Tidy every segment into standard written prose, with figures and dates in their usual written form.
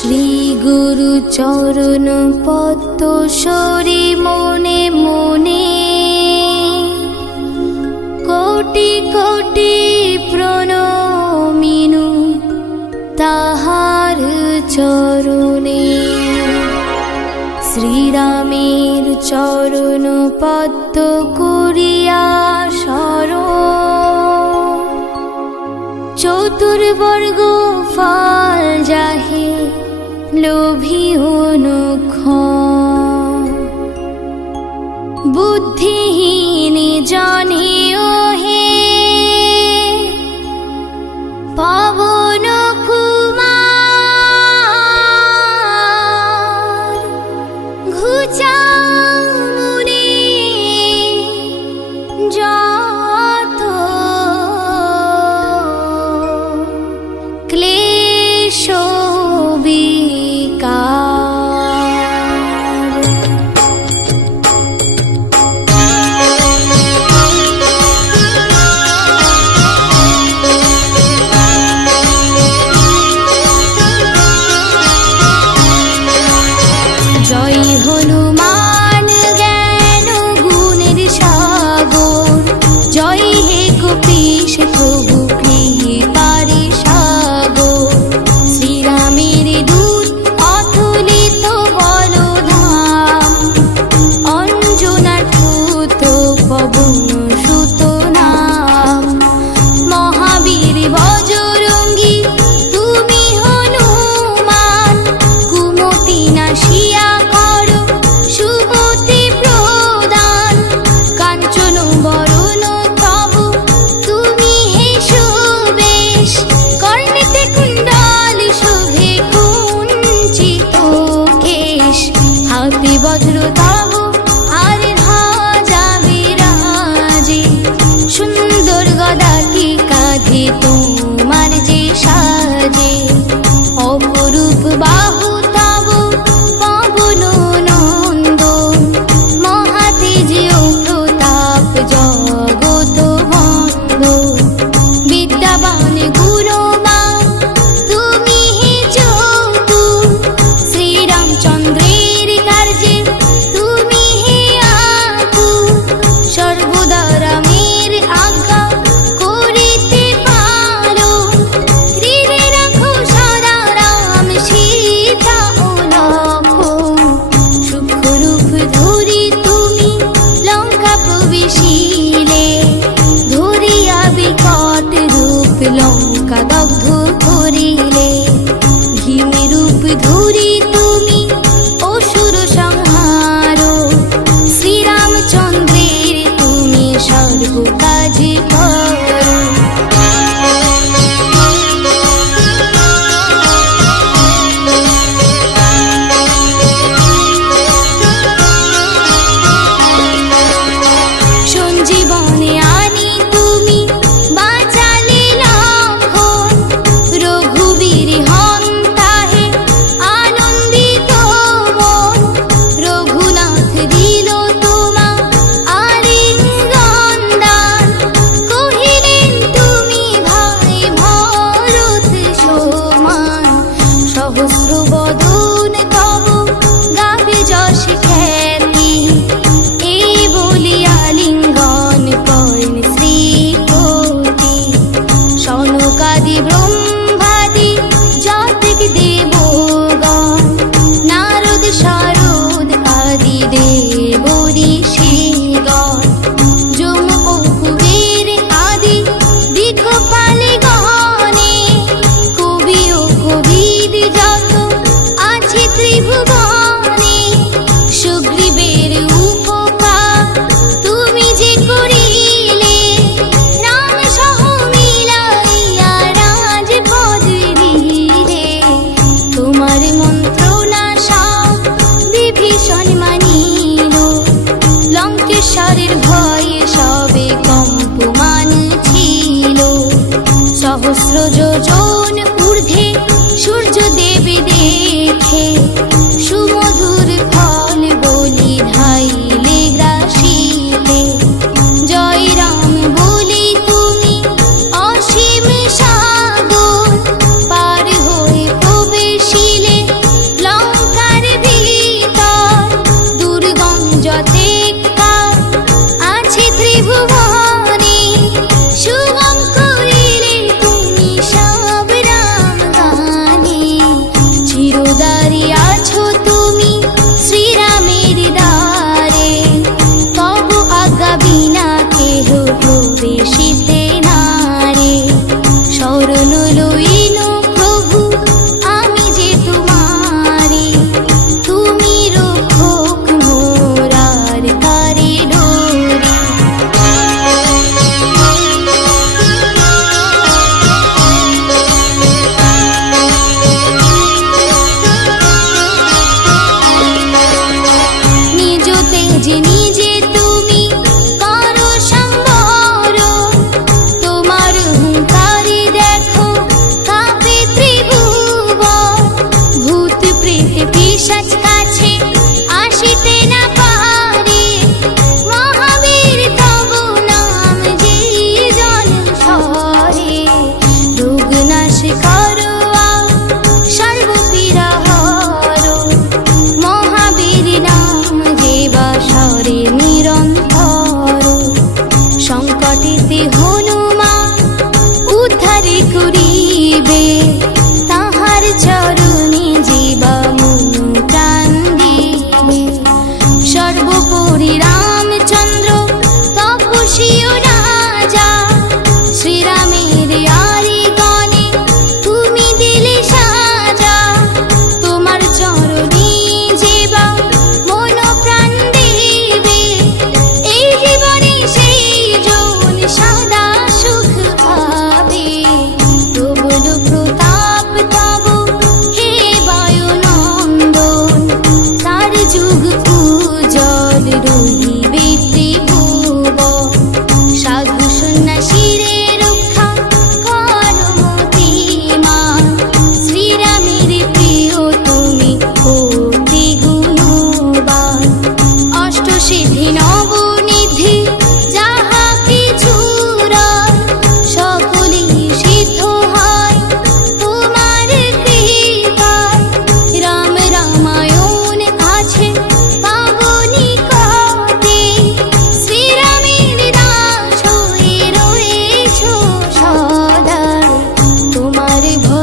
শ্রী গুরু চরণ পদ্ম সরি মনে মনে কোটি কোটি প্রণমিনু তাহার চরণে। শ্রীরামের চরণ পদ্ম করিয়া শরণ, চতুর্বর্গ ফল যাহে লোভী অনুক্ষণ। বুদ্ধিহীন জনেও হে পবন কুমার, ঘুচাও মুনি যত ক্লেশ বিকার। জয় হনুমান জ্ঞান গুণের সাগর, জয় হে কপীশ প্রভু কৃপার সাগর।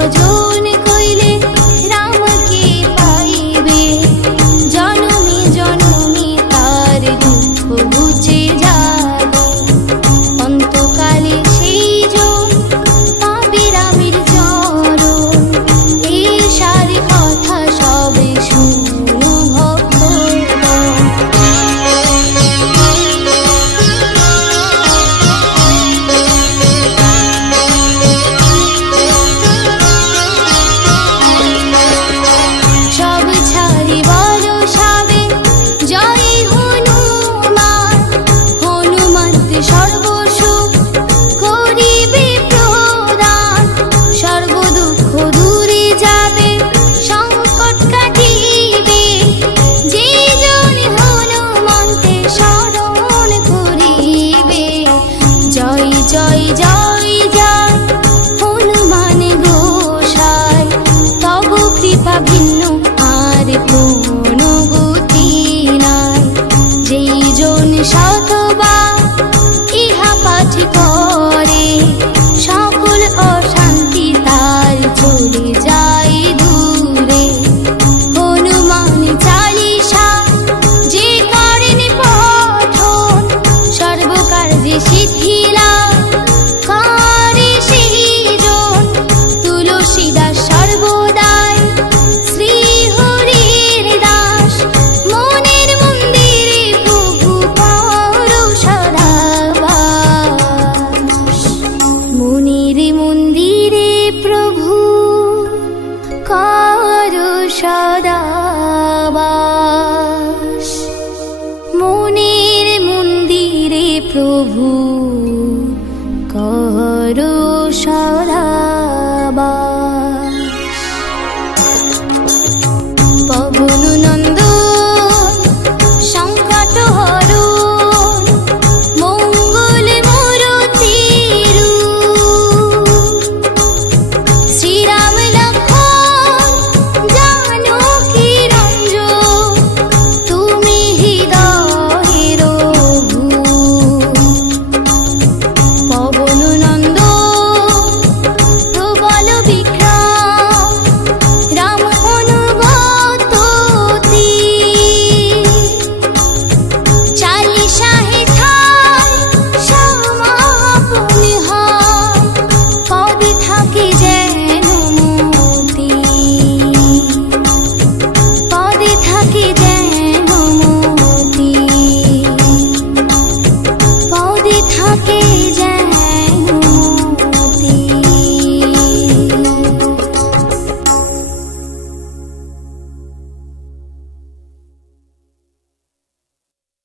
ভজন কইলে রামকে পাইবে, জনমে জনমে তার দুঃখ ঘুচে যাবে। অন্তকালে সেই জন পাবে রামের চরণ, এই সার কথা সবে শুনো ভক্তগণ। সব ছাড়ি বলো সাবে জয় হনুমান, হনুমন্তে সর্বসুখ করিবে প্রদান। সর্বদুঃখ দূরে যাবে, সংকট কাটিবে, যে জন হনুমন্তে শরণ করিবে। জয় জয় জয় জয় হনুমান গোসাই, তব কৃপা ভিন্ন আর কোনো গতি নাই। যেই জন শতবার ইহা পাঠ করে, সকল অশান্তি তার চলে যায়।